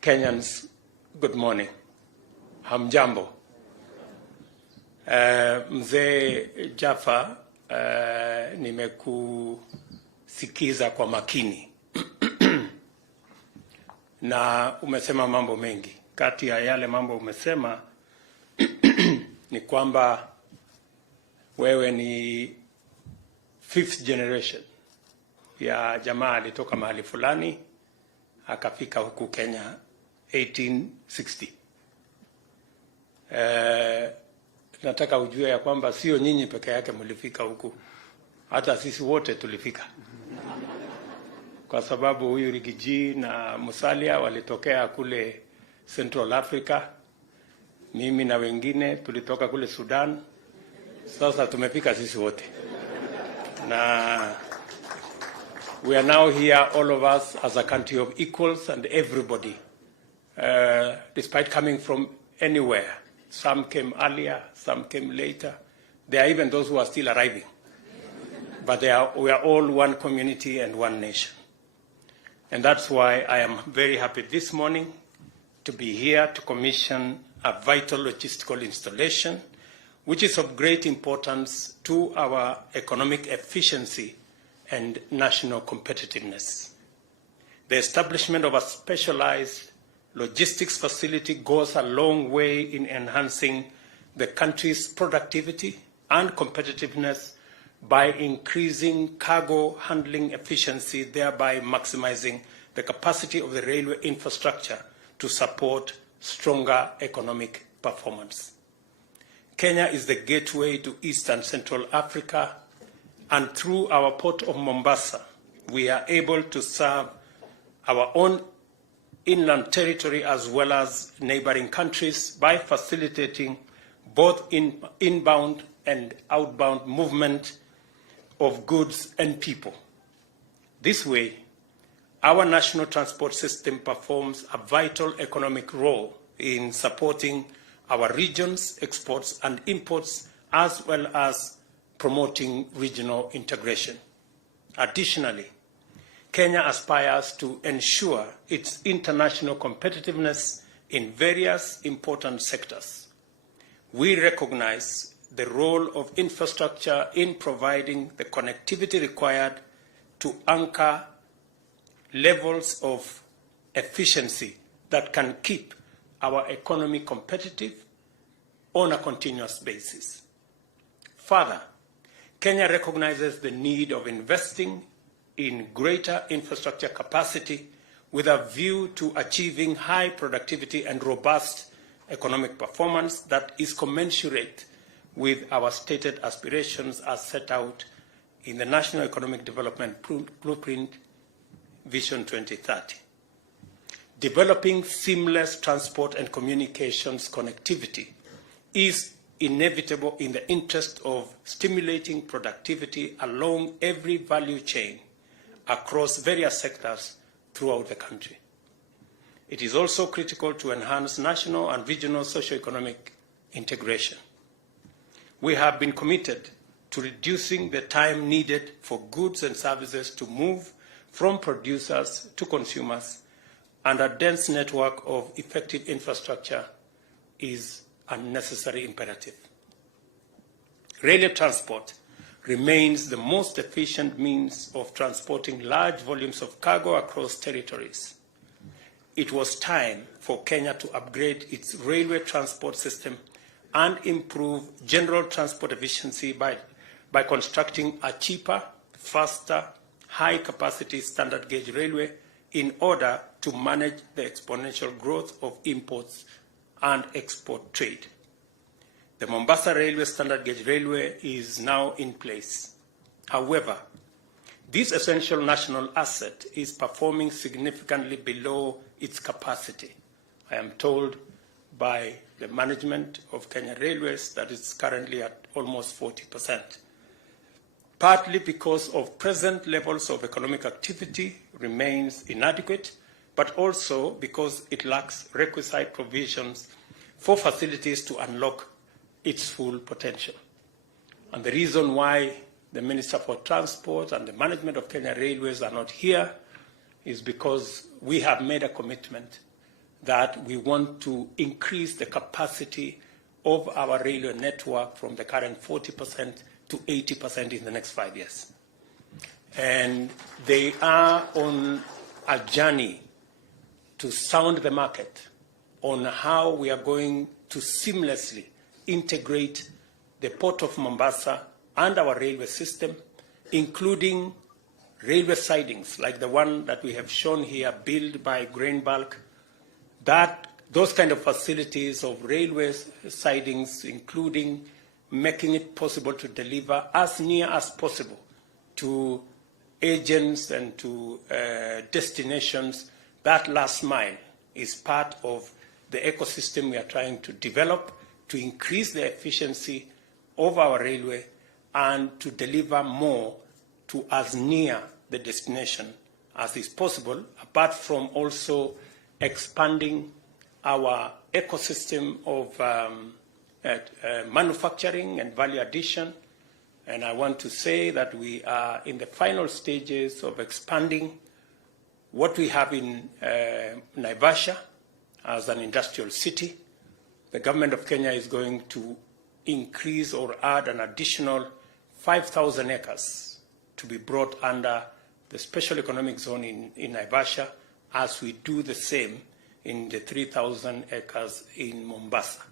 Kenyans, good morning. Hamjambo. Mzee Jaffa, nimekusikiza kwa makini na umesema mambo mengi. Kati ya yale mambo umesema ni kwamba wewe ni 5th generation ya jamaa alitoka mahali fulani akafika huku Kenya 1860. Nataka ujue ya kwamba sio nyinyi peke yake mlifika huku, hata sisi wote tulifika, kwa sababu huyu Rigiji na Musalia walitokea kule Central Africa, mimi na wengine tulitoka kule Sudan. Sasa tumefika sisi wote, na we are now here, all of us, as a country of equals, and everybody, despite coming from anywhere. Some came earlier, some came later. There are even those who are still arriving. But we are all one community and one nation. And that's why I am very happy this morning to be here to commission a vital logistical installation, which is of great importance to our economic efficiency and national competitiveness. The establishment of a specialized logistics facility goes a long way in enhancing the country's productivity and competitiveness by increasing cargo handling efficiency, thereby maximizing the capacity of the railway infrastructure to support stronger economic performance. Kenya is the gateway to East and Central Africa, and through our port of Mombasa, we are able to serve our own inland territory as well as neighboring countries by facilitating both inbound and outbound movement of goods and people. This way, our national transport system performs a vital economic role in supporting our region's exports and imports, as well as promoting regional integration. Additionally, Kenya aspires to ensure its international competitiveness in various important sectors. We recognize the role of infrastructure in providing the connectivity required to anchor levels of efficiency that can keep our economy competitive on a continuous basis. Further, Kenya recognizes the need of investing in greater infrastructure capacity with a view to achieving high productivity and robust economic performance that is commensurate with our stated aspirations as set out in the National Economic Development Blueprint Vision 2030. Developing seamless transport and communications connectivity is inevitable in the interest of stimulating productivity along every value chain across various sectors throughout the country. It is also critical to enhance national and regional socio-economic integration. We have been committed to reducing the time needed for goods and services to move from producers to consumers, and a dense network of effective infrastructure is a necessary imperative. Railway transport remains the most efficient means of transporting large volumes of cargo across territories. It was time for Kenya to upgrade its railway transport system and improve general transport efficiency by constructing a cheaper, faster, high-capacity standard gauge railway in order to manage the exponential growth of imports and export trade. The Mombasa Railway Standard Gauge Railway is now in place. However, this essential national asset is performing significantly below its capacity. I am told by the management of Kenya Railways that it's currently at almost 40%. Partly because of present levels of economic activity remains inadequate, but also because it lacks requisite provisions for facilities to unlock its full potential. And the reason why the Minister for Transport and the management of Kenya Railways are not here is because we have made a commitment that we want to increase the capacity of our railway network from the current 40% to 80% in the next 5 years. And they are on a journey to sound the market on how we are going to seamlessly integrate the Port of Mombasa and our railway system, including railway sidings like the one that we have shown here, built by Grain Bulk. Those kind of facilities of railway sidings, including making it possible to deliver as near as possible to agents and to destinations. That last mile is part of the ecosystem we are trying to develop to increase the efficiency of our railway and to deliver more to as near the destination as is possible, apart from also expanding our ecosystem of manufacturing and value addition. And I want to say that we are in the final stages of expanding what we have in Naivasha as an industrial city. The government of Kenya is going to increase or add an additional 5,000 acres to be brought under the special economic zone in Naivasha, as we do the same in the 3,000 acres in Mombasa.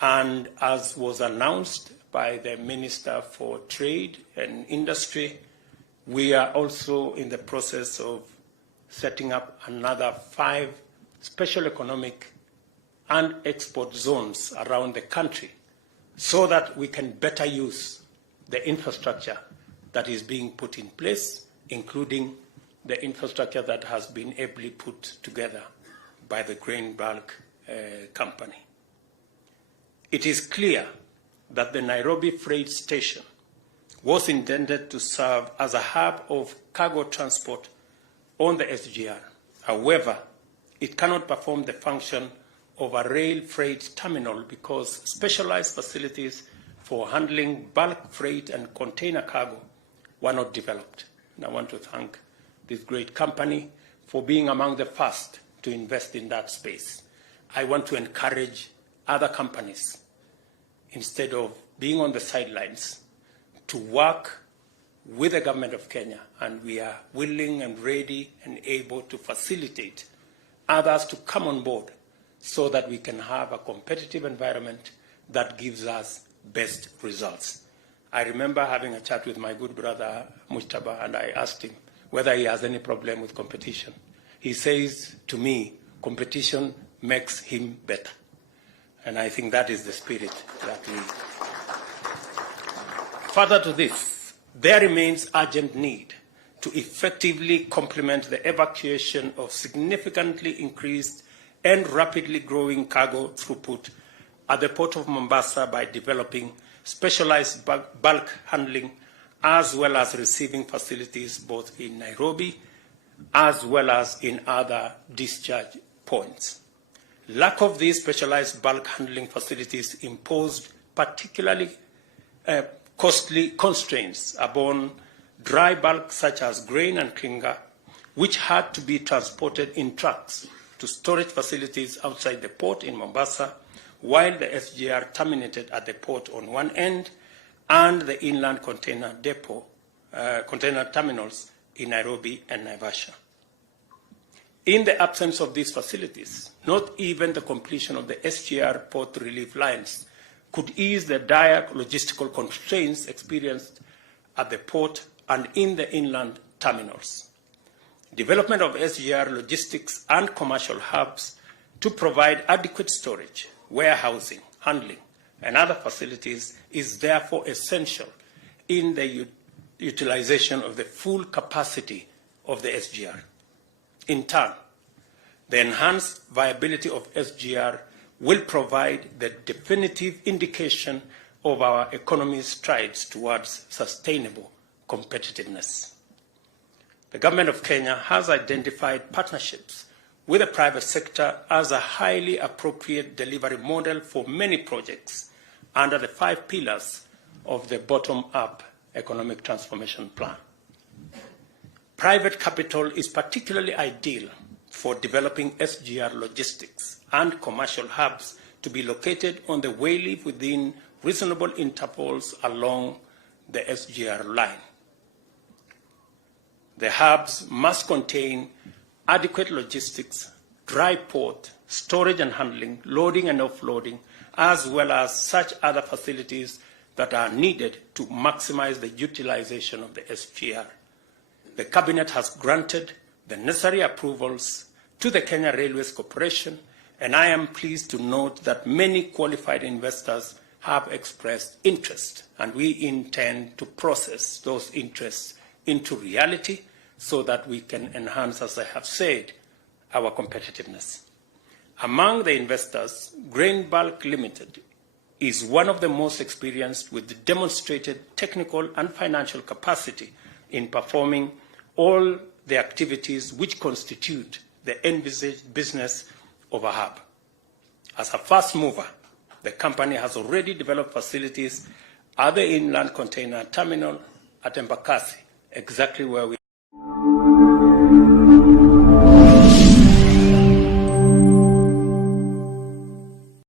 And as was announced by the Minister for Trade and Industry, we are also in the process of setting up another 5 special economic and export zones around the country so that we can better use the infrastructure that is being put in place, including the infrastructure that has been ably put together by the Grain Bulk company. It is clear that the Nairobi Freight Station was intended to serve as a hub of cargo transport on the SGR. However, it cannot perform the function of a rail freight terminal because specialized facilities for handling bulk freight and container cargo were not developed. And I want to thank this great company for being among the first to invest in that space. I want to encourage other companies, instead of being on the sidelines, to work with the government of Kenya, and we are willing and ready and able to facilitate others to come on board so that we can have a competitive environment that gives us best results. I remember having a chat with my good brother Mujtaba, and I asked him whether he has any problem with competition. He says to me, competition makes him better. And I think that is the spirit that we... Further to this, there remains urgent need to effectively complement the evacuation of significantly increased and rapidly growing cargo throughput at the Port of Mombasa by developing specialized bulk handling as well as receiving facilities both in Nairobi as well as in other discharge points. Lack of these specialized bulk handling facilities imposed particularly costly constraints upon dry bulk such as grain and clinker, which had to be transported in trucks to storage facilities outside the port in Mombasa, while the SGR terminated at the port on one end and the inland container depot, container terminals in Nairobi and Naivasha. In the absence of these facilities, not even the completion of the SGR port relief lines could ease the dire logistical constraints experienced at the port and in the inland terminals. Development of SGR logistics and commercial hubs to provide adequate storage, warehousing, handling, and other facilities is therefore essential in the utilization of the full capacity of the SGR. In turn, the enhanced viability of SGR will provide the definitive indication of our economy's strides towards sustainable competitiveness. The government of Kenya has identified partnerships with the private sector as a highly appropriate delivery model for many projects under the 5 pillars of the bottom-up economic transformation plan. Private capital is particularly ideal for developing SGR logistics and commercial hubs to be located on the wayleave within reasonable intervals along the SGR line. The hubs must contain adequate logistics, dry port, storage and handling, loading and offloading, as well as such other facilities that are needed to maximize the utilization of the SGR. The Cabinet has granted the necessary approvals to the Kenya Railways Corporation, and I am pleased to note that many qualified investors have expressed interest, and we intend to process those interests into reality so that we can enhance, as I have said, our competitiveness. Among the investors, Grain Bulk Limited is one of the most experienced with demonstrated technical and financial capacity in performing all the activities which constitute the envisaged business of a hub. As a first mover, the company has already developed facilities at the inland container terminal at Embakasi, exactly where we